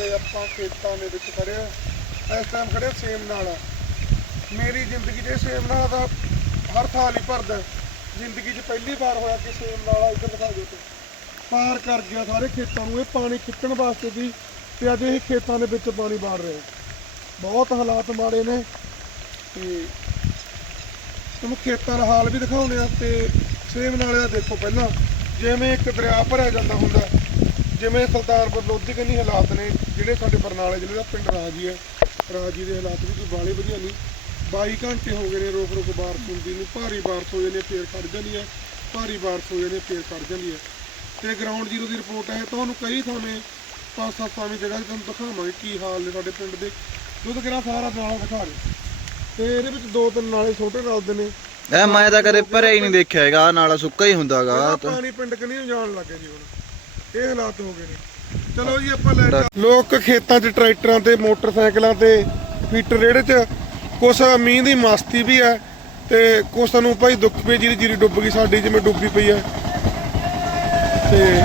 ਦੇ ਆਪਾਂ ਖੇਤਾਂ ਦੇ ਵਿੱਚ ਖੜੇ ਆ। ਇਸ ਟਾਈਮ ਖੜੇ ਸੇਮ ਨਾਲ। ਮੇਰੀ ਜ਼ਿੰਦਗੀ 'ਚ ਇਹ ਸੇਮ ਨਾਲ ਦਾ ਹਰ ਸਾਲ ਹੀ ਭਰਦਾ। ਜ਼ਿੰਦਗੀ 'ਚ ਪਹਿਲੀ ਵਾਰ ਹੋਇਆ ਕਿ ਸੇਮ ਨਾਲ ਇੱਧਰ ਦਿਖਾ ਦਿਓ ਤੇ। ਪਾਰ ਕਰ ਗਿਆ ਸਾਰੇ ਖੇਤਾਂ ਨੂੰ, ਇਹ ਪਾਣੀ ਖਿੱਚਣ ਵਾਸਤੇ ਸੀ ਤੇ ਅੱਜ ਇਹ ਖੇਤਾਂ ਦੇ ਵਿੱਚ ਪਾਣੀ ਵਾੜ ਰਿਹਾ। ਬਹੁਤ ਹਾਲਾਤ ਮਾੜੇ ਨੇ। ਤੇ ਤੁਹਾਨੂੰ ਖੇਤਾਂ ਦਾ ਹਾਲ ਵੀ ਦਿਖਾਉਂਦੇ ਆ ਤੇ ਸੇਮ ਨਾਲੇ ਦਾ ਦੇਖੋ ਪਹਿਲਾਂ, ਜਿਵੇਂ ਇੱਕ ਦਰਿਆ ਭਰਿਆ ਜਾਂਦਾ ਹੁੰਦਾ, ਜਿਵੇਂ ਸੁਲਤਾਨਪੁਰ ਲੋਧੀ ਕੰਨੀ ਹਾਲਾਤ ਨੇ ਜਿਹੜੇ ਸਾਡੇ ਬਰਨਾਲੇ ਜ਼ਿਲ੍ਹੇ ਦਾ ਪਿੰਡ ਰਾਜੀ ਹੈ ਰਾਜੀ ਦੇ ਹਾਲਾਤ ਵੀ ਕੋਈ ਬਾਲੇ ਵਧੀਆ ਨਹੀਂ। 22 ਘੰਟੇ ਹੋ ਗਏ ਨੇ ਰੋਕ ਰੋਕ ਬਾਰਿਸ਼ ਹੁੰਦੀ ਨੂੰ ਭਾਰੀ ਬਾਰਿਸ਼ ਹੋ ਜਾਂਦੀ ਹੈ ਫੇਰ ਖੜ ਜਾਂਦੀ ਹੈ ਭਾਰੀ ਬਾਰਿਸ਼ ਹੋ ਜਾਂਦੀ ਹੈ ਫੇਰ ਖੜ ਜਾਂਦੀ ਹੈ। ਤੇ ਗਰਾਊਂਡ ਜ਼ੀਰੋ ਦੀ ਰਿਪੋਰਟ ਹੈ ਤੁਹਾਨੂੰ ਕਈ ਥਾਵੇਂ ਪੰਜ ਸੱਤ ਥਾਵੇਂ ਜਗ੍ਹਾ ਤੇ ਤੁਹਾਨੂੰ ਦਿਖਾਵਾਂਗੇ ਕੀ ਹਾਲ ਨੇ ਸਾਡੇ ਪਿੰਡ ਦੇ। ਦੁੱਧ ਕਿਹੜਾ ਸਾਰਾ ਨਾਲਾ ਦਿਖਾ ਦੇ ਤੇ ਇਹਦੇ ਵਿੱਚ ਦੋ ਤਿੰਨ ਨਾਲੇ ਛੋਟੇ ਰਲਦੇ ਨੇ। ਐ ਮੈਂ ਤਾਂ ਕਦੇ ਭਰਿਆ ਹੀ ਨਹੀਂ ਦੇਖਿਆ ਹੈਗਾ ਨਾਲਾ ਸੁੱਕਾ ਹੀ ਹੁੰਦਾਗਾ ਪਾਣੀ ਪਿੰਡ ਕਨੀ ਜਾਣ ਲੱਗੇ ਜੀ ਹੁਣ। ਇਹ ਹਾਲਾਤ ਹੋ ਗਏ ਨੇ। ਚਲੋ ਜੀ, ਆਪਾਂ ਲੈ ਚੱਲ- ਲੋਕ ਖੇਤਾਂ 'ਚ ਟਰੈਕਟਰਾਂ ਤੇ, ਮੋਟਰਸਾਈਕਲਾਂ ਤੇ ਫੀਟਰ ਰੇੜੇ 'ਚ, ਕੁਛ ਮੀਂਹ ਦੀ ਮਸਤੀ ਵੀ ਹੈ ਤੇ ਕੁਛ ਨੂੰ ਭਾਈ ਦੁੱਖ ਵੀ ਜਿਹਦੀ ਜੀਰੀ ਡੁੱਬ ਗਈ, ਸਾਡੀ ਜਿਵੇਂ ਡੁੱਬੀ ਪਈ ਹੈ। ਤੇ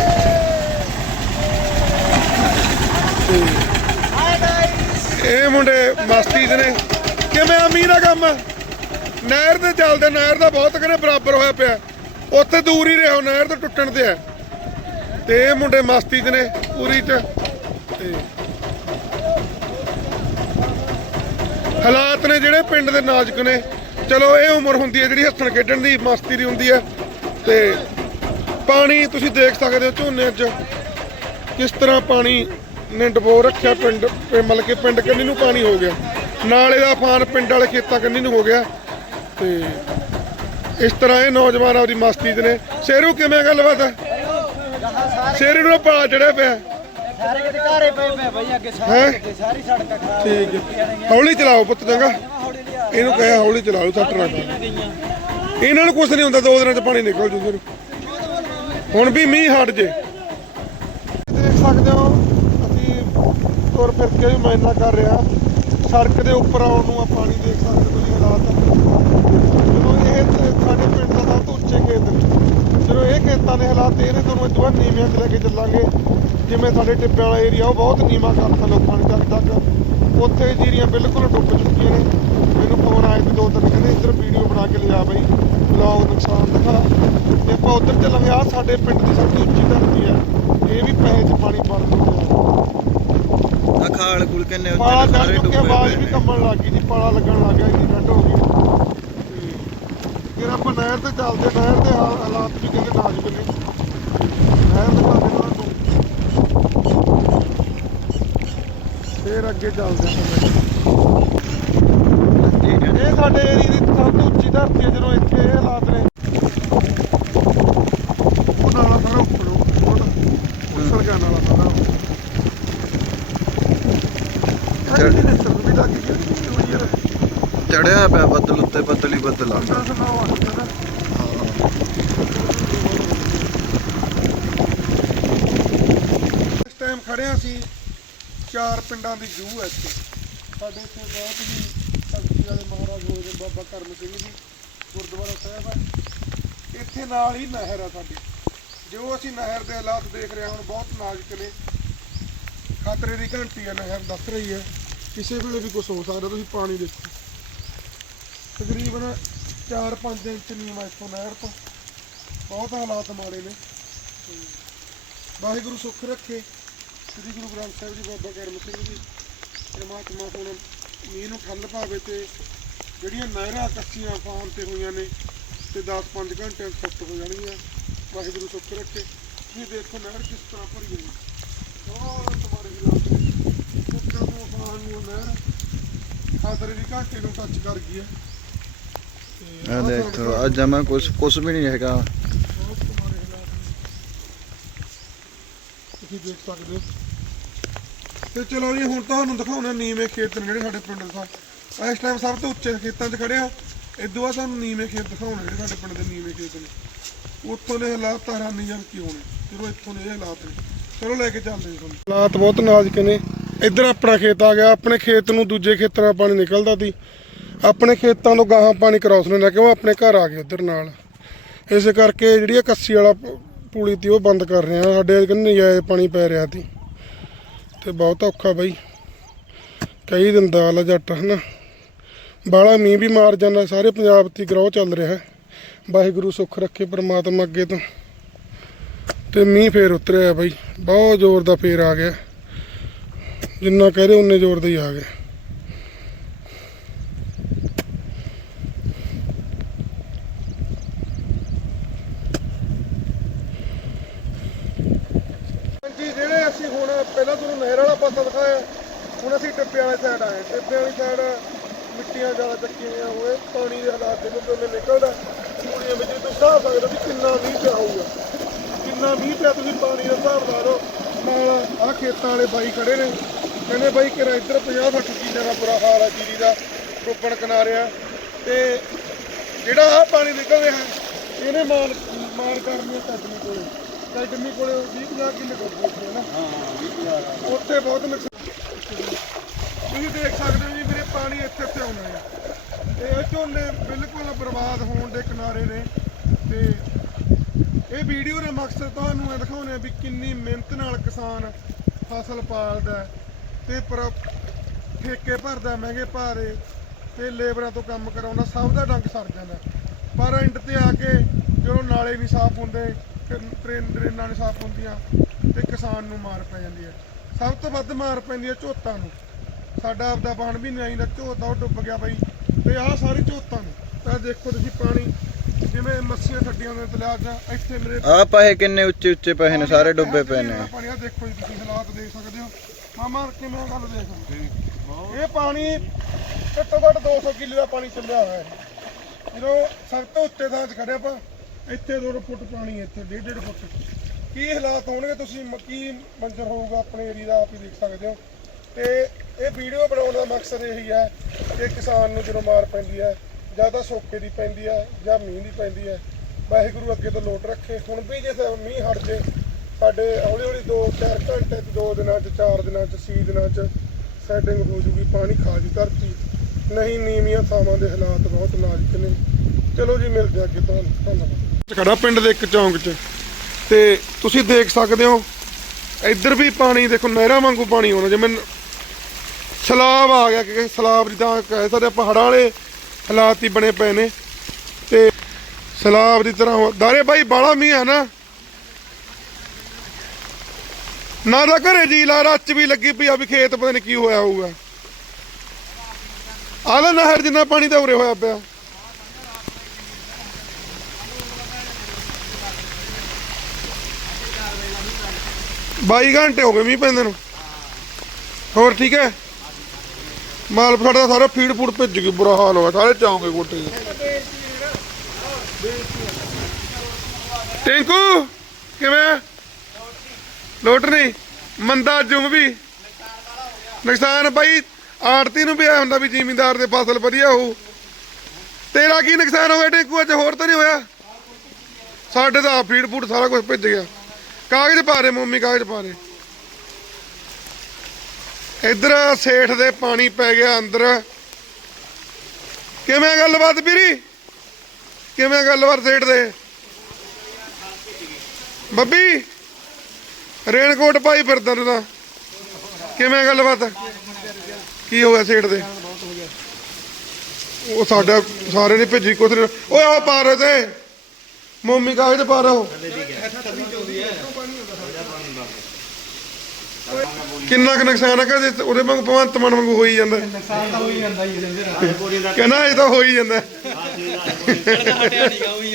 ਤੇ ਇਹ ਮੁੰਡੇ ਮਸਤੀ 'ਚ ਨੇ। ਕਿਵੇਂ ਆ ਮੀਂਹ ਦਾ ਕੰਮ? ਨਹਿਰ ਦੇ ਚੱਲਦੇ, ਨਹਿਰ ਦਾ ਬਹੁਤ ਕਹਿੰਦੇ ਬਰਾਬਰ ਹੋਇਆ ਪਿਆ। ਉੱਥੇ ਦੂਰ ਹੀ ਰਿਹਾ, ਨਹਿਰ ਤੋਂ ਟੁੱਟਣ ਤੇ ਹੈ। ਤੇ ਇਹ ਮੁੰਡੇ ਮਸਤੀ 'ਚ ਨੇ। ਪੂਰੀ 'ਚ। ਤੇ ਹਾਲਾਤ ਨੇ ਜਿਹੜੇ ਪਿੰਡ ਦੇ ਨਾਜ਼ੁਕ ਨੇ। ਚਲੋ, ਇਹ ਉਮਰ ਹੁੰਦੀ ਹੈ ਜਿਹੜੀ ਹੱਸਣ ਖੇਡਣ ਦੀ, ਮਸਤੀ ਦੀ ਹੁੰਦੀ ਹੈ। ਤੇ ਪਾਣੀ ਤੁਸੀਂ ਦੇਖ ਸਕਦੇ ਹੋ ਝੋਨੇ 'ਚ। ਕਿਸ ਤਰ੍ਹਾਂ ਪਾਣੀ ਨੇ ਡਬੋ ਰੱਖਿਆ ਪਿੰਡ ਮਤਲਬ ਕਿ ਪਿੰਡ ਕੰਨੀ ਨੂੰ ਪਾਣੀ ਹੋ ਗਿਆ। ਨਾਲੇ ਦਾ ਫਾਨ ਪਿੰਡ ਵਾਲੇ ਖੇਤਾਂ ਕੰਨੀ ਨੂੰ ਹੋ ਗਿਆ। ਤੇ ਇਸ ਤਰ੍ਹਾਂ ਇਹ ਨੌਜਵਾਨ ਆਪਦੀ ਮਸਤੀ 'ਚ ਨੇ। ਸ਼ੇਰੂ, ਕਿਵੇਂ ਗੱਲਬਾਤ? ਹੈ ਸ਼ੇਰੂ ਨੂੰ ਪਾ ਚੜਿਆ ਪਿਆ। ਸਾਰੇ ਕਿਤੇ ਘਾਰੇ ਪਏ ਪਏ ਬਈ ਅੱਗੇ? ਸਾਰੇ ਸਾਰੀ ਸੜਕਾਂ ਖਰਾਬ ਠੀਕ ਹੈ। ਹੌਲੀ ਚਲਾਓ ਪੁੱਤ ਚੰਗਾ। ਇਹਨੂੰ ਕਹੇ ਹੌਲੀ ਚਲਾ ਲਓ ਸੱਟ ਗਈਆਂ ਇਹਨਾਂ ਨੂੰ ਕੁਝ ਨਹੀਂ ਹੁੰਦਾ ਦੋ ਦਿਨਾਂ 'ਚ ਪਾਣੀ ਨਿਕਲ ਜੂ ਫਿਰ। ਹੁਣ ਵੀ ਮੀਂਹ ਹਟ ਜੇ। ਦੇਖ ਸਕਦੇ ਹੋ ਅਸੀਂ ਤੁਰ ਫਿਰ ਕੇ ਵੀ ਮੈਨਾ ਕਰ ਰਿਹਾ ਸੜਕ ਦੇ ਉੱਪਰ ਆਉਣ ਨੂੰ ਆ ਪਾਣੀ ਦੇਖ ਸਕਦੇ ਹੋ ਤੁਸੀਂ ਹਾਲਾਤ। ਜਦੋਂ ਇਹ ਸਾਡੇ ਪਿੰਡ ਦਾ ਸਭ ਤੋਂ ਉੱਚੇ ਖੇਤ ਨੇ ਜਦੋਂ ਇਹ ਖੇਤਾਂ ਦੇ ਹਾਲਾਤ ਇਹ ਨੇ ਤੁਹਾਨੂੰ ਇਦੋਂ ਬਾਅਦ ਨੀਵਿਆਂ 'ਚ ਲੈ ਕੇ ਚੱਲਾਂਗੇ। ਜਿਵੇਂ ਸਾਡੇ ਟਿੱਬਿਆਂ ਵਾਲਾ ਏਰੀਆ ਉਹ ਬਹੁਤ ਨੀਵਾਂ ਕਰਤਾ ਲੋਕਾਂ ਨੇ ਤੱਕ ਤੱਕ। ਉੱਥੇ ਜੀਰੀਆਂ ਬਿਲਕੁਲ ਡੁੱਬ ਚੁੱਕੀਆਂ ਨੇ। ਮੈਨੂੰ ਫੋਨ ਆਏ ਤੇ ਦੋ ਤਿੰਨ ਕਹਿੰਦੇ ਇੱਧਰ ਵੀਡੀਓ ਬਣਾ ਕੇ ਲਿਆ ਬਈ। ਬਲੌਗ ਨੁਕਸਾਨ ਦਿਖਾ। ਤੇ ਆਪਾਂ ਉੱਧਰ ਚੱਲਾਂਗੇ। ਆ ਸਾਡੇ ਪਿੰਡ ਦੀ ਸਭ ਤੋਂ ਉੱਚੀ ਧਰਤੀ ਹੈ ਇਹ ਵੀ ਪੈਸੇ 'ਚ ਪਾਣੀ ਪਾ ਦਿੰਦਾ ਆ। ਖਾਲ ਖੁਲ ਪਾਲਾ ਉੱਤੇ ਚੜ ਸਾਰੇ ਡੁੱਬੇ ਆਵਾਜ਼ ਪਏ ਵੀ ਨੇ। ਕੰਬਣ ਲੱਗ ਗਈ ਜੀ ਪਾਲਾ ਲੱਗਣ ਲੱਗ ਗਿਆ ਇੰਨੀ ਠੰਡ ਹੋ ਗਈ। ਫਿਰ ਆਪਾਂ ਨਹਿਰ ਤੇ ਚੱਲਦੇ ਨਹਿਰ ਦੇ ਹਾਲ- ਹਾਲਾਤ ਵੀ ਕਹਿੰਦੇ ਨਾਜ਼ੁਕ ਨੇ। ਨਹਿਰ ਦੇ ਪਾਸੇ ਨਾਲ ਨੂੰ ਫਿਰ ਅੱਗੇ ਚੱਲਦੇ ਹੈ ਇਹ ਸਾਡੇ ਏਰੀਆ ਦੀ ਸਭ ਤੋਂ ਉੱਚੀ ਧਰਤੀ ਹੈ ਜਦੋਂ ਇੱਥੇ ਇਹ ਹਾਲਾਤ ਨੇ। ਉਹ ਨਾਲਾ ਸਾਰਾ ਉੱਪਰ ਉੱਪਰ ਉਸਲ ਗਿਆ ਨਾਲਾ ਸਾਰਾ ਚੜ੍ਹ ਨੇ ਸਭ ਵੀ ਲੱਗ ਗਈ ਹੋਈ ਯਾਰ ਚੜਿਆ ਪਿਆ ਬੱਦਲ ਉੱਤੇ, ਬੱਦਲ ਹੀ ਬੱਦਲ ਆ। ਇਸ ਟਾਈਮ ਖੜਿਆ ਸੀ ਚਾਰ ਪਿੰਡਾਂ ਦੀ ਜੂਹ ਹੈ ਇੱਥੇ। ਸਾਡੇ ਇੱਥੇ ਬਹੁਤ ਹੀ ਸ਼ਕਤੀ ਵਾਲੇ ਮਹਾਰਾਜ ਹੋਏ ਨੇ, ਬਾਬਾ ਕਰਮ ਸਿੰਘ ਜੀ, ਗੁਰਦੁਆਰਾ ਸਾਹਿਬ ਹੈ। ਇੱਥੇ ਨਾਲ ਹੀ ਨਹਿਰ ਆ ਸਾਡੀ। ਜੋ ਅਸੀਂ ਨਹਿਰ ਦੇ ਹਾਲਾਤ ਦੇਖ ਰਹੇ ਹਾਂ, ਹੁਣ ਬਹੁਤ ਨਾਜ਼ੁਕ ਨੇ। ਖਤਰੇ ਦੀ ਘੰਟੀ ਹੈ, ਨਹਿਰ ਦੱਸ ਰਹੀ ਹੈ। ਕਿਸੇ ਵੇਲੇ ਵੀ ਕੁਝ ਹੋ ਸਕਦਾ, ਤੁਸੀਂ ਪਾਣੀ ਦੇਖੋ। ਤਕਰੀਬਨ 4-5 ਇੰਚ ਨੀਵਾਂ ਇੱਥੋਂ ਨਹਿਰ ਤੋਂ। ਬਹੁਤ ਹਾਲਾਤ ਮਾੜੇ ਨੇ। ਤੇ ਵਾਹਿਗੁਰੂ ਸੁੱਖ ਰੱਖੇ। ਸ੍ਰੀ ਗੁਰੂ ਗ੍ਰੰਥ ਸਾਹਿਬ ਜੀ, ਬਾਬਾ ਕਰਮ ਸਿੰਘ ਜੀ, ਪਰਮਾਤਮਾ ਹੁਣ ਮੀਂਹ ਨੂੰ ਠੱਲ ਪਾਵੇ ਤੇ ਜਿਹੜੀਆਂ ਨਹਿਰਾਂ ਕੱਚੀਆਂ ਫਾਨ ਤੇ ਹੋਈਆਂ ਨੇ ਤੇ 10-5 ਘੰਟੇ 'ਚ ਸੁੱਕ ਹੋ ਜਾਣਗੀਆਂ। ਵਾਹਿਗੁਰੂ ਸੁੱਖ ਰੱਖੇ। ਤੁਸੀਂ ਦੇਖੋ ਨਹਿਰ ਕਿਸ ਤਰ੍ਹਾਂ ਭਰੀ ਹੋਈ ਬਹੁਤ ਤੁਹਾਡੇ ਹਾਲਾਤ ਨੇ। ਸੁੱਕਾ ਨੂੰ ਫਾਨ ਨੂੰ ਨਹਿਰ ਖਾਤਰੇ ਦੀ ਘਾਟੇ ਨੂੰ ਟੱਚ ਕਰ ਗਈ ਹੈ। ਆ ਦੇਖੋ, ਅੱਜ ਮੈਂ ਕੁਛ ਕੁਛ ਵੀ ਨਹੀਂ ਹੈਗਾ। ਤੁਸੀਂ ਦੇਖ ਸਕਦੇ ਹੋ। ਤੇ ਚਲੋ ਜੀ, ਹੁਣ ਤੁਹਾਨੂੰ ਦਿਖਾਉਣਾ ਨੀਵੇਂ ਖੇਤ ਨੇ ਜਿਹੜੇ ਸਾਡੇ ਪਿੰਡ ਦੇ ਸਾ ਇਸ ਟਾਈਮ ਸਭ ਤੋਂ ਉੱਚੇ ਖੇਤਾਂ 'ਚ ਖੜੇ ਆ। ਇਦੋਂ ਬਾਅਦ ਤੁਹਾਨੂੰ ਨੀਵੇਂ ਖੇਤ ਦਿਖਾਉਣੇ ਜਿਹੜੇ ਸਾਡੇ ਪਿੰਡ ਦੇ ਨੀਵੇਂ ਖੇਤ ਨੇ। ਉੱਥੋਂ ਦੇ ਹਾਲਾਤ ਹੈਰਾਨੀ ਜਨ ਕੀ ਹੋਣੇ। ਚਲੋ ਇੱਥੋਂ ਦੇ ਹਾਲਾਤ ਨੇ। ਚਲੋ ਲੈ ਕੇ ਚੱਲਦੇ ਹਾਂ ਤੁਹਾਨੂੰ। ਹਾਲਾਤ ਬਹੁਤ ਨਾਜ਼ੁਕ ਨੇ। ਇੱਧਰ ਆਪਣਾ ਖੇਤ ਆ ਗਿਆ। ਆਪਣੇ ਖੇਤ ਨੂੰ ਦੂਜੇ ਖੇਤਾਂ ਦਾ ਪਾਣੀ ਨਿਕਲਦਾ ਸੀ। ਆਪਣੇ ਖੇਤਾਂ ਤੋਂ ਗਾਹਾਂ ਪਾਣੀ ਕ੍ਰਾਸ ਲੈਣਾ ਕਿਉਂ? ਆਪਣੇ ਘਰ ਆ ਗਏ ਉਧਰ ਨਾਲ। ਇਸੇ ਕਰਕੇ ਜਿਹੜੀ ਇਹ ਕੱਸੀ ਵਾਲਾ ਪ- ਪੁਲੀ ਤੀ, ਉਹ ਬੰਦ ਕਰ ਰਹੇ ਆ। ਸਾਡੇ ਕਹਿੰਦੇ ਨਜਾਇਜ਼ ਪਾਣੀ ਪੈ ਰਿਹਾ ਸੀ ਤੇ ਬਹੁਤ ਔਖਾ ਬਾਈ। ਕਈ ਦਿਨ ਦਾ ਆ ਜੱਟ, ਹਨਾ? ਬਾਲਾ ਮੀਂਹ ਵੀ ਮਾਰ ਜਾਂਦਾ, ਸਾਰੇ ਪੰਜਾਬ ਤੇ ਗਰੋਹ ਚੱਲ ਰਿਹਾ ਵਾਹਿਗੁਰੂ ਸੁੱਖ ਰੱਖੇ ਪ੍ਰਮਾਤਮਾ ਅੱਗੇ ਤੋਂ। ਤੇ ਮੀਂਹ ਫੇਰ ਉਤਰਿਆ ਬਾਈ। ਬਹੁਤ ਜ਼ੋਰ ਦਾ ਫੇਰ ਆ ਗਿਆ। ਜਿੰਨਾ ਕਹਿ ਰਹੇ, ਉਨੇ ਜ਼ੋਰ ਦਾ ਹੀ ਆ ਗਿਆ ਹਾਂਜੀ ਜਿਹੜੇ ਅਸੀਂ ਹੁਣ ਪਹਿਲਾਂ ਤੁਹਾਨੂੰ ਨਹਿਰ ਵਾਲਾ ਪਾਸਾ ਦਿਖਾਇਆ। ਹੁਣ ਅਸੀਂ ਟਿੱਬੇ ਵਾਲੇ ਸਾਈਡ ਆਏ। ਟਿੱਬੇ ਵਾਲੀ ਸਾਈਡ ਮਿੱਟੀਆਂ ਜ਼ਿਆਦਾ ਚੱਕੀਆਂ ਹੋਏ, ਪਾਣੀ ਦੇ ਹਾਲਾਤ ਦੇ ਮੁੱਦੇ ਨਿਕਲਦਾ। ਪੂਰੀਆਂ ਵਿੱਚ ਤੁਸੀਂ ਹਿਸਾਬ ਸਕਦੇ ਵੀ ਕਿੰਨਾ ਮੀਂਹ ਪਿਆ ਹੋਊਗਾ। ਕਿੰਨਾ ਮੀਂਹ ਪਿਆ, ਤੁਸੀਂ ਪਾਣੀ ਦਾ ਹਿਸਾਬ ਲਾ ਲਓ। ਨਾਲ ਆਹ ਖੇਤਾਂ ਵਾਲੇ ਬਾਈ ਖੜੇ ਨੇ। ਕਹਿੰਦੇ ਬਾਈ ਕਿਰਾ ਇੱਧਰ 50 60 ਕਿੱਲੇ ਦਾ ਬੁਰਾ ਹਾਲ ਆ ਜੀਰੀ ਦਾ ਰੋਪਣ ਕਿਨਾਰੇ ਆ। ਤੇ ਜਿਹੜਾ ਆਹ ਪਾਣੀ ਨਿਕਲ ਰਿਹਾ, ਇਹਨੇ ਮਾਰ ਮਾਰ ਕਰਨੀ ਕੱਢਣੀ ਕੋਲੇ। ਕੋਲੇ 20 50 ਕਿੱਲੇ ਡੁੱਬ ਗਏ ਨਾ? ਹਾਂ ਉੱਥੇ ਬਹੁਤ ਨੁਕਸਾਨ ਤੁਸੀਂ ਦੇਖ ਸਕਦੇ ਹੋ ਜੀ ਮੇਰੇ ਪਾਣੀ ਇੱਥੇ ਇੱਥੇ ਆਉਣਾ ਹੈ ਤੇ ਇਹ ਝੋਨੇ ਬਿਲਕੁਲ ਬਰਬਾਦ ਹੋਣ ਦੇ ਕਿਨਾਰੇ ਨੇ। ਤੇ ਇਹ ਵੀਡੀਓ ਦਾ ਮਕਸਦ ਤੁਹਾਨੂੰ ਇਹ ਦਿਖਾਉਣਾ ਹੈ ਵੀ ਕਿੰਨੀ ਮਿਹਨਤ ਨਾਲ ਕਿਸਾਨ ਫਸਲ ਪਾਲਦਾ ਹੈ ਤੇ ਪਰ ਠੇਕੇ ਭਰਦਾ ਮਹਿੰਗੇ ਭਾਰੇ ਤੇ ਲੇਬਰਾਂ ਤੋਂ ਕੰਮ ਕਰਾਉਂਦਾ ਸਭ ਦਾ ਡੰਗ ਸਰ ਜਾਂਦਾ। ਪਰ ਐਂਡ ਤੇ ਆ ਕੇ ਜਦੋਂ ਨਾਲੇ ਨਹੀਂ ਸਾਫ਼ ਹੁੰਦੇ ਟ੍ਰੇਨ ਡਰੇਨਾਂ ਨਹੀਂ ਸਾਫ਼ ਹੁੰਦੀਆਂ ਤੇ ਕਿਸਾਨ ਨੂੰ ਮਾਰ ਪੈ ਜਾਂਦੀ ਹੈ। ਸਭ ਤੋਂ ਵੱਧ ਮਾਰ ਪੈਂਦੀ ਹੈ ਝੋਤਾਂ ਨੂੰ। ਸਾਡਾ ਆਪਦਾ ਬਾਣ ਵੀ ਨਹੀਂ ਦਾ ਝੋਤਾ ਉਹ ਡੁੱਬ ਗਿਆ ਬਾਈ ਤੇ ਆਹ ਸਾਰੇ ਝੋਤਾਂ ਨੂੰ। ਤਾਂ ਦੇਖੋ ਤੁਸੀਂ ਪਾਣੀ ਜਿਵੇਂ ਮੱਛੀਆਂ ਛੱਡੀਆਂ ਨੇ ਤਲਾਕ ਇੱਥੇ ਮੇਰੇ ਆ ਪਹੇ ਕਿੰਨੇ ਉੱਚੇ ਉੱਚੇ ਪਏ ਨੇ ਸਾਰੇ ਡੁੱਬੇ ਪਏ ਨੇ। ਪਾਣੀ ਆ ਦੇਖੋ ਜੀ ਤੁਸੀਂ ਹਾਲਾਤ ਦੇਖ ਸਕਦੇ ਹੋ। ਮਾਮਾ ਕਿਵੇਂ ਗੱਲ ਦੇਖ। ਇਹ ਪਾਣੀ ਘੱਟੋ ਘੱਟ 200 ਕਿੱਲੇ ਦਾ ਪਾਣੀ ਚੱਲਿਆ ਹੋਇਆ ਹੈ। ਜਦੋਂ ਸਭ ਤੋਂ ਉੱਤੇ ਥਾਂ 'ਚ ਖੜੇ ਆਪਾਂ ਇੱਥੇ 2 ਫੁੱਟ ਪਾਣੀ ਹੈ, ਇੱਥੇ 1.5 ਫੁੱਟ। ਕੀ ਹਾਲਾਤ ਹੋਣਗੇ ਤੁਸੀਂ ਮ- ਕੀ ਮੰਜ਼ਰ ਹੋਊਗਾ ਆਪਣੇ ਏਰੀਆ ਦਾ, ਆਪ ਹੀ ਦੇਖ ਸਕਦੇ ਹੋ। ਤੇ ਇਹ ਵੀਡੀਓ ਬਣਾਉਣ ਦਾ ਮਕਸਦ ਇਹੀ ਹੈ ਕਿ ਕਿਸਾਨ ਨੂੰ ਜਦੋਂ ਮਾਰ ਪੈਂਦੀ ਹੈ, ਜਾਂ ਤਾਂ ਸੋਕੇ ਦੀ ਪੈਂਦੀ ਹੈ, ਜਾਂ ਮੀਂਹ ਦੀ ਪੈਂਦੀ ਹੈ, ਵਾਹਿਗੁਰੂ ਅੱਗੇ ਤੋਂ ਲੋਟ ਰੱਖੇ। ਹੁਣ ਵੀ ਜੇ ਤਾਂ ਮੀਂਹ ਹਟ ਜੇ, ਸਾਡੇ ਹੌਲੀ ਹੌਲੀ 2-4 ਘੰਟੇ ਚ 2 ਦਿਨਾਂ ਚ 4 ਦਿਨਾਂ ਚ 6 ਦਿਨਾਂ ਚ ਸੈਟਿੰਗ ਹੋ ਜੂਗੀ, ਪਾਣੀ ਖਾ ਜੂ ਧਰਤੀ। ਨਹੀਂ, ਨੀਵੀਆਂ ਥਾਵਾਂ ਦੇ ਹਾਲਾਤ ਬਹੁਤ ਨਾਜ਼ੁਕ ਨੇ। ਚਲੋ ਜੀ, ਮਿਲਦੇ ਆ ਅੱਗੇ। ਤੁਹਾਨੂੰ ਧੰਨਵਾਦ। ਖੜਾ ਪਿੰਡ ਦੇ ਇੱਕ ਚੌਂਕ 'ਚ। ਤੇ ਤੁਸੀਂ ਦੇਖ ਸਕਦੇ ਹੋ, ਇੱਧਰ ਵੀ ਪਾਣੀ, ਦੇਖੋ ਨਹਿਰਾਂ ਵਾਂਗੂ ਪਾਣੀ ਆਉਣਾ ਜਿਵੇਂ ਸਲਾਬ ਆ ਗਿਆ ਕਿ ਸਲਾਬ ਜਿੱਦਾਂ ਕਹਿ ਸਕਦੇ ਆਪਾਂ ਵਾਲੇ ਹਾਲਾਤ ਹੀ ਬਣੇ ਪਏ ਨੇ। ਤੇ ਸਲਾਬ ਦੀ ਤਰ੍ਹਾਂ ਦਾਰੇ ਭਾਈ ਬਾਲਾ ਮੀਂਹ ਆ ਨਾ। ਨਾ ਤਾਂ ਘਰੇ ਜੀ ਲਾ ਰੱਚ ਵੀ ਲੱਗੀ ਪਈ ਆ ਵੀ ਖੇਤ ਪਤਾ ਨਹੀਂ ਕੀ ਹੋਇਆ ਹੋਊਗਾ। ਆਲਾ ਨਹਿਰ ਜਿੰਨਾ ਪਾਣੀ ਤਾਂ ਉਰੇ ਹੋਇਆ ਪਿਆ। ਬਾਈ ਘੰਟੇ ਹੋ ਗਏ ਮੀਂਹ ਪੈਂਦੇ ਨੂੰ। ਹੋਰ ਠੀਕ ਹੈ? ਮਾਲ ਸਾਡਾ ਸਾਰਾ ਫੀਡ ਫੂਡ ਭਿੱਜ ਗਈ, ਬੁਰਾ ਹਾਲ ਹੋਇਆ ਸਾਰੇ ਚਾਉਂਗੇ ਗੋਟੇ ਜਿਹੇ। ਕਿਵੇਂ ਲੋਟ ਨਹੀਂ। ਮੰਦਾ ਜੁਮ ਵੀ। ਨੁਕਸਾਨ ਬਾਈ, ਆੜਤੀ ਨੂੰ ਵੀ ਆ ਹੁੰਦਾ ਵੀ ਜ਼ਿਮੀਂਦਾਰ ਦੇ ਫਸਲ ਵਧੀਆ ਹੋਊ। ਤੇਰਾ ਕੀ ਨੁਕਸਾਨ ਹੋਇਆ ਟੈਂਕੂ, ਅੱਜ ਹੋਰ ਤਾਂ ਨਹੀਂ ਹੋਇਆ? ਸਾਡੇ ਦਾ ਫੀਡ ਫੂਡ ਸਾਰਾ ਕੁਝ ਭਿੱਜ ਗਿਆ। ਕਾਗਜ਼ ਪਾ ਰਹੇ ਮੰਮੀ, ਕਾਗਜ਼ ਪਾ ਰਹੇ। ਇੱਧਰ ਸੇਠ ਦੇ ਪਾਣੀ ਪੈ ਗਿਆ ਅੰਦਰ। ਕਿਵੇਂ ਗੱਲਬਾਤ ਵੀਰੀ? ਕਿਵੇਂ ਗੱਲਬਾਤ ਸੇਠ ਦੇ? ਬੱਬੀ, ਰੇਨਕੋਟ ਪਾਈ ਫਿਰਦਾ ਤੂੰ ਤਾਂ। ਕਿਵੇਂ ਗੱਲਬਾਤ? ਕੀ ਹੋਇਆ ਸੇਠ ਦੇ? ਉਹ ਸਾਡਾ ਸਾਰੇ ਨੇ ਭੇਜੀ ਕੁਛ ਨੀ- ਓਏ ਆ ਪਾ ਰਹੇ ਤੇ। ਮੰਮੀ, ਕਾਗਜ਼ ਪਾ ਰਹੋ ਕਿੰਨਾ ਕੁ ਨੁਕਸਾਨ ਹੈ ਕਿ ਉਹਦੇ ਵਾਂਗ ਭਗਵੰਤ ਮਾਨ ਵਾਂਗੂ ਹੋਈ ਜਾਂਦਾ। ਨੁਕਸਾਨ ਤਾਂ ਹੋਈ ਜਾਂਦਾ ਜੀ ਇਹਦੇ ਕਹਿੰਦਾ ਇਹ ਤਾਂ ਹੋ ਹੀ ਜਾਂਦਾ। ਹੋਈ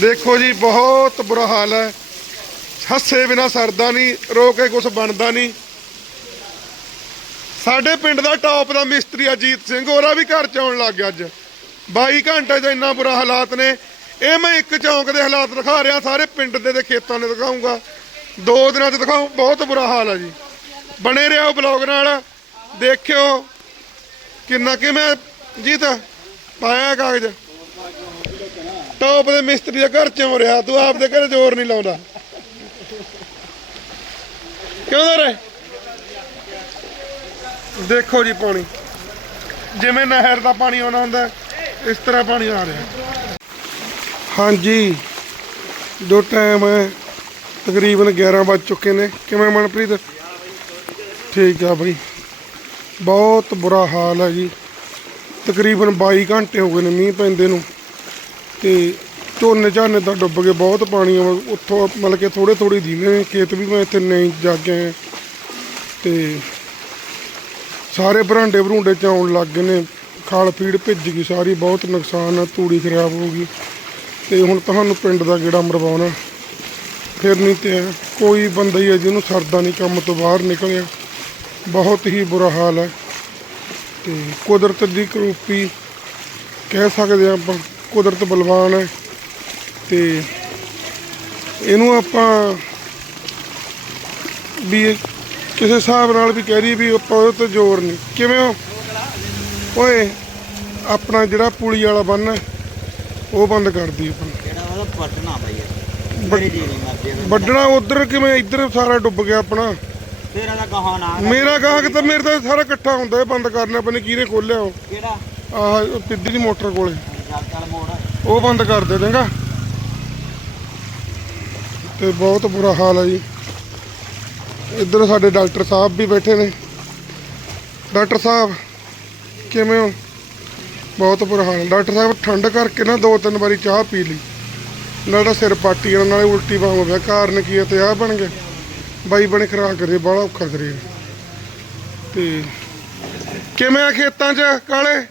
ਦੇਖੋ ਜੀ ਬਹੁਤ ਬੁਰਾ ਹਾਲ ਹੈ। ਹੱਸੇ ਬਿਨਾ ਸਰਦਾ ਨਹੀਂ ਰੋ ਕੇ ਕੁਝ ਬਣਦਾ ਨਹੀਂ। ਸਾਡੇ ਪਿੰਡ ਦਾ ਟੌਪ ਦਾ ਮਿਸਤਰੀ ਅਜੀਤ ਸਿੰਘ ਉਹਦਾ ਵੀ ਘਰ ਚ ਆਉਣ ਲੱਗ ਗਿਆ ਅੱਜ। 22 ਘੰਟੇ 'ਚ ਇੰਨਾ ਬੁਰਾ ਹਾਲਾਤ ਨੇ। ਇਹ ਮੈਂ ਇੱਕ ਚੌਂਕ ਦੇ ਹਾਲਾਤ ਦਿਖਾ ਰਿਹਾ ਸਾਰੇ ਪਿੰਡ ਦੇ ਤੇ ਖੇਤਾਂ ਦੇ ਦਿਖਾਉਂਗਾ ਦੋ ਦਿਨਾਂ 'ਚ ਦਿਖਾਓ, ਬਹੁਤ ਬੁਰਾ ਹਾਲ ਹੈ ਜੀ। ਬਣੇ ਰਹੋ ਬਲੌਗ ਨਾਲ, ਦੇਖਿਓ ਕਿੰਨਾ ਕਿਵੇਂ ਜੀਤ ਪਾਇਆ ਕਾਗਜ਼। ਟੌਪ ਦੇ ਮਿਸਤਰੀ ਦੇ ਘਰ ਚ ਰਿਹਾ, ਤੂੰ ਆਪਦੇ ਘਰੇ ਜ਼ੋਰ ਨਹੀਂ ਲਾਉਂਦਾ। ਕਿਉਂ ਰੇ ਦੇਖੋ ਜੀ ਪਾਣੀ। ਜਿਵੇਂ ਨਹਿਰ ਦਾ ਪਾਣੀ ਆਉਣਾ ਹੁੰਦਾ, ਇਸ ਤਰ੍ਹਾਂ ਪਾਣੀ ਆ ਰਿਹਾ। ਹਾਂਜੀ ਜੋ ਟਾਈਮ ਹੈ ਤਕਰੀਬਨ 11 ਵੱਜ ਚੁੱਕੇ ਨੇ। ਕਿਵੇਂ ਮਨਪ੍ਰੀਤ? ਠੀਕ ਆ ਬਈ। ਬਹੁਤ ਬੁਰਾ ਹਾਲ ਹੈ ਜੀ। ਤਕਰੀਬਨ 22 ਘੰਟੇ ਹੋ ਗਏ ਨੇ ਮੀਂਹ ਪੈਂਦੇ ਨੂੰ। ਤੇ ਝੋਨੇ ਝਾਨੇ ਤਾਂ ਡੁੱਬ ਗਏ, ਬਹੁਤ ਪਾਣੀ ਆ। ਉੱਥੋਂ ਮਤਲਬ ਕਿ ਥੋੜੇ ਥੋੜੇ ਦੀਨੇ ਖੇਤ ਵੀ ਮੈਂ ਇੱਥੇ ਨਹੀਂ ਜਾ ਕੇ ਆਇਆ ਤੇ ਸਾਰੇ ਬਰਾਂਡੇ ਬਰੂੰਡੇ ਚ ਆਉਣ ਲੱਗ ਗਏ ਨੇ। ਖਾਲ ਫੀਡ ਭਿੱਜ ਗਈ, ਸਾਰੀ ਬਹੁਤ ਨੁਕਸਾਨ ਆ, ਤੂੜੀ ਖਰਾਬ ਹੋ ਗਈ। ਤੇ ਹੁਣ ਤੁਹਾਨੂੰ ਪਿੰਡ ਦਾ ਗੇੜਾ ਮਰਵਾਉਣਾ। ਫਿਰ ਨਹੀਂ ਤੇ ਕੋਈ ਬੰਦਾ ਹੀ ਹੈ ਜਿਹਨੂੰ ਸਰਦਾ ਨਹੀਂ, ਕੰਮ ਤੋਂ ਬਾਹਰ ਨਿਕਲਿਆ ਬਹੁਤ ਹੀ ਬੁਰਾ ਹਾਲ ਹੈ। ਤੇ ਕੁਦਰਤ ਦੀ ਕਰੂਪੀ ਕਹਿ ਸਕਦੇ ਹਾਂ ਆਪਾਂ, ਕੁਦਰਤ ਬਲਵਾਨ ਹੈ। ਤੇ ਇਹਨੂੰ ਆਪਾਂ ਵੀ ਕਿਸੇ ਹਿਸਾਬ ਨਾਲ ਵੀ ਕਹਿ ਰਹੀ ਵੀ ਆਪਾਂ ਉਹਦੇ ਤੇ ਜ਼ੋਰ ਨਹੀਂ। ਕਿਵੇਂ ਹੋ? ਓਏ, ਆਪਣਾ ਜਿਹੜਾ ਪੁਲੀ ਵਾਲਾ ਬੰਨ ਹੈ, ਉਹ ਬੰਦ ਕਰ ਦੀ ਆਪਾਂ। ਜਿਹੜਾ ਉਹਦਾ ਪਟਣਾ ਬਈ ਮੇਰੀ ਜੀ ਨਹੀਂ ਮਰਦੀ ਵੱਢਣਾ ਉਧਰ ਕਿਵੇਂ? ਇੱਧਰ ਸਾਰਾ ਡੁੱਬ ਗਿਆ ਆਪਣਾ। ਤੇਰਾ ਦਾ ਗਾਹਾਂ ਨਾ ਮੇਰਾ ਗਾਹਕ ਤਾਂ ਮੇਰੇ ਤਾਂ ਸਾਰਾ ਇਕੱਠਾ ਹੁੰਦਾ ਇਹ ਬੰਦ ਕਰਨਾ ਪਤਾ ਨੀ ਕਿਹਨੇ ਖੋਲਿਆ ਉਹ। ਕਿਹੜਾ? ਆਹ ਪਿੱਦੀ ਦੀ ਮੋਟਰ ਕੋਲੇ। ਚੱਲ ਚੱਲ ਮੋੜ। ਉਹ ਬੰਦ ਕਰ ਦੇ ਦੇਂਗਾ ਤੇ ਬਹੁਤ ਬੁਰਾ ਹਾਲ ਹੈ ਜੀ। ਇੱਧਰ ਸਾਡੇ ਡਾਕਟਰ ਸਾਹਿਬ ਵੀ ਬੈਠੇ ਨੇ। ਡਾਕਟਰ ਸਾਹਿਬ ਕਿਵੇਂ ਹੋ? ਬਹੁਤ ਬੁਰਾ ਹਾਲ। ਹੈ। ਡਾਕਟਰ ਸਾਹਿਬ ਠੰਡ ਕਰਕੇ ਨਾ ਦੋ ਤਿੰਨ ਵਾਰੀ ਚਾਹ ਪੀ ਲਈ। ਨਾਲੇ ਤਾਂ ਸਿਰ ਪਾਟੀ ਜਾਣਾ ਨਾਲੇ ਉਲਟੀ ਬਾਹ ਹੋ ਗਿਆ ਕਾਰਨ ਕੀ ਹੈ ਤੇ ਆਹ ਬਣ ਗਿਆ। ਬਾਈ ਬਣੇ ਖਰਾਬ ਕਰੇ ਬੜਾ ਔਖਾ ਕਰੇ। ਤੇ ਕਿਵੇਂ ਆ ਖੇਤਾਂ 'ਚ ਕਾਲੇ?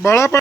ਬਾਲਾ